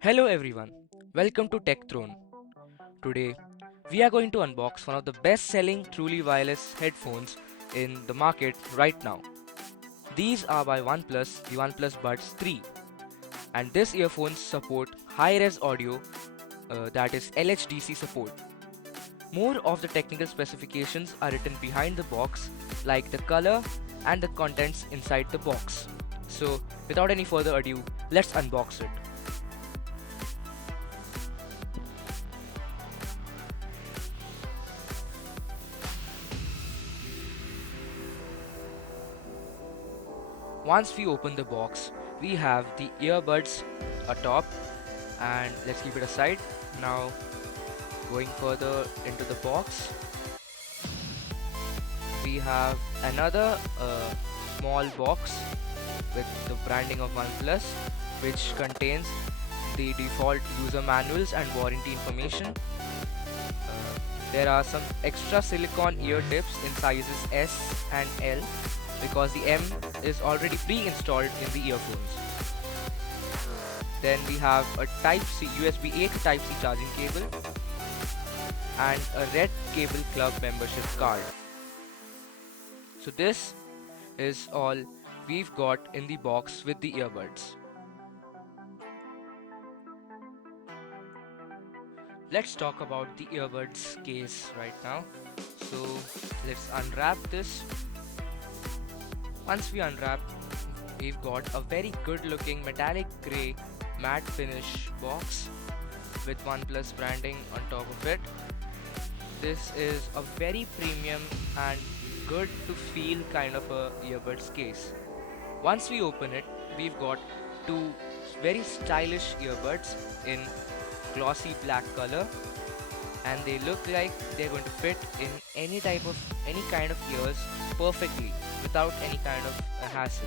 Hello everyone, welcome to Tech Throne. Today, we are going to unbox one of the best selling truly wireless headphones in the market right now. These are by OnePlus, the OnePlus Buds 3, and this earphones support high-res audio, that is LHDC support. More of the technical specifications are written behind the box, like the color and the contents inside the box. So, without any further ado, let's unbox it. Once we open the box, we have the earbuds atop, and let's keep it aside. Now, going further into the box, we have another small box with the branding of OnePlus, which contains the default user manuals and warranty information. There are some extra silicone ear tips in sizes S and L because the M is already pre-installed in the earphones. Then we have a Type-C USB-A to Type-C charging cable and a Red Cable Club membership card. So this is all we've got in the box with the earbuds. Let's talk about the earbuds case right now. So let's unwrap this. Once we unwrap, we've got a very good looking metallic grey matte finish box with OnePlus branding on top of it. This is a very premium and good to feel kind of a earbuds case. Once we open it, we've got two very stylish earbuds in glossy black color, and they look like they're going to fit in any kind of ears perfectly without any kind of a hassle.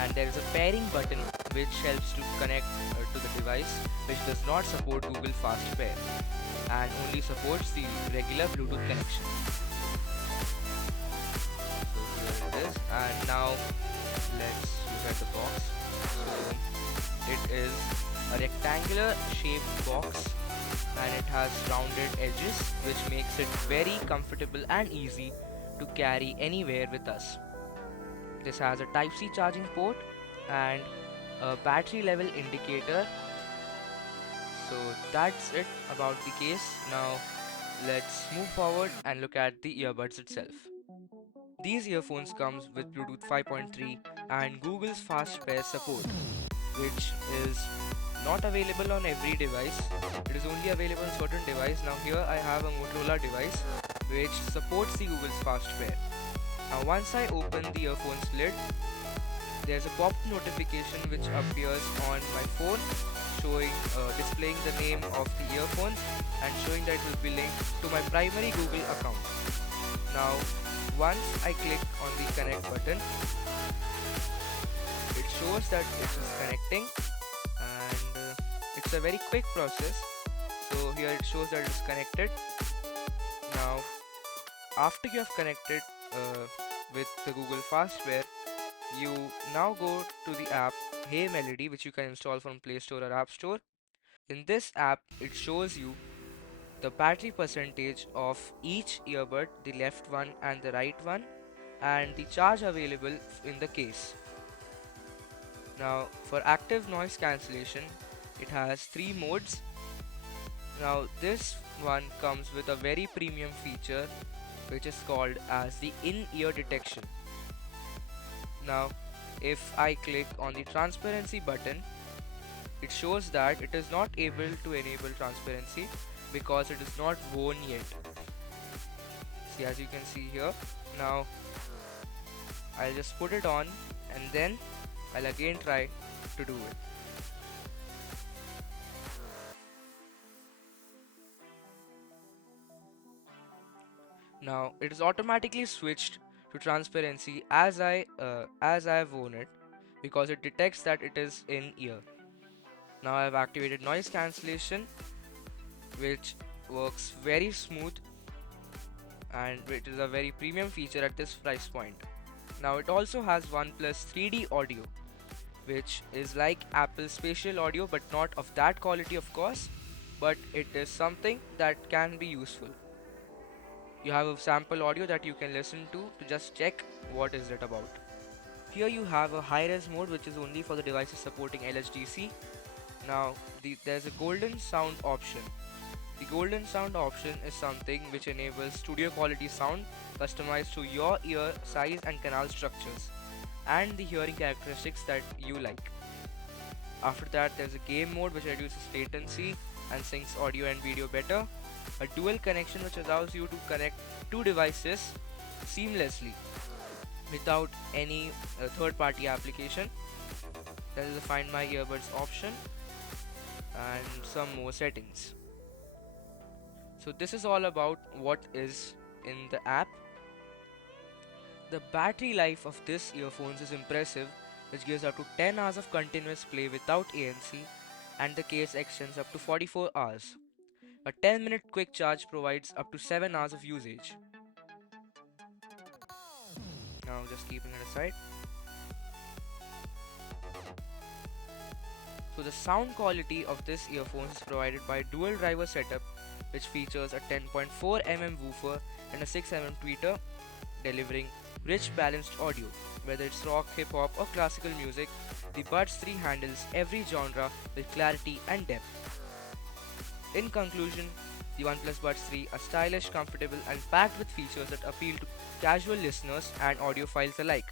And there is a pairing button which helps to connect to the device, which does not support Google Fast Pair and only supports the regular Bluetooth connection. So here it is, and now let's look at the box. So it is a rectangular shaped box and it has rounded edges, which makes it very comfortable and easy to carry anywhere with us. This has a Type-C charging port and a battery level indicator. So that's it about the case. Now let's move forward and look at the earbuds itself. These earphones comes with Bluetooth 5.3 and Google's Fast Pair support, which is not available on every device. It is only available on certain devices. Now here I have a Motorola device which supports the Google's Fast Pair. Now once I open the earphones lid, there's a pop notification which appears on my phone showing displaying the name of the earphones and showing that it will be linked to my primary Google account. Now once I click on the connect button, it shows that it is connecting, and it's a very quick process. So here it shows that it is connected. Now after you have connected with the Google Fast Pair, you now go to the app Hey Melody, which you can install from Play Store or App Store. In this app, it shows you the battery percentage of each earbud, the left one and the right one, and the charge available in the case. Now for active noise cancellation, it has 3 modes. Now this one comes with a very premium feature which is called as the in-ear detection. Now if I click on the transparency button, it shows that it is not able to enable transparency because it is not worn yet. See, as you can see here. Now I'll just put it on and then I'll again try to do it. Now it is automatically switched to transparency as I've worn it because it detects that it is in ear. Now I've activated noise cancellation, which works very smooth and it is a very premium feature at this price point. Now it also has OnePlus 3D audio, which is like Apple's spatial audio but not of that quality of course, but it is something that can be useful. You have a sample audio that you can listen to just check what is it about. Here you have a high-res mode which is only for the devices supporting LHDC. Now there's a golden sound option. The golden sound option is something which enables studio quality sound customized to your ear size and canal structures and the hearing characteristics that you like. After that, there's a game mode which reduces latency and syncs audio and video better. A dual connection which allows you to connect two devices seamlessly without any third party application. There is a Find My Earbuds option and some more settings. So, this is all about what is in the app. The battery life of this earphones is impressive, which gives up to 10 hours of continuous play without ANC, and the case extends up to 44 hours. A 10-minute quick charge provides up to 7 hours of usage. Now, just keeping it aside. So, the sound quality of this earphones is provided by a dual driver setup, which features a 10.4 mm woofer and a 6 mm tweeter, delivering rich balanced audio. Whether it's rock, hip hop, or classical music, the Buds 3 handles every genre with clarity and depth. In conclusion, the OnePlus Buds 3 are stylish, comfortable, and packed with features that appeal to casual listeners and audiophiles alike.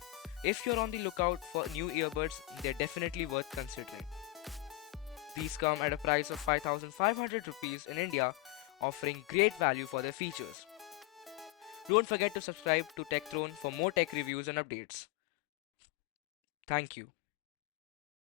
If you're on the lookout for new earbuds, they're definitely worth considering. These come at a price of 5,500 rupees in India, offering great value for their features. Don't forget to subscribe to Tech Throne for more tech reviews and updates. Thank you.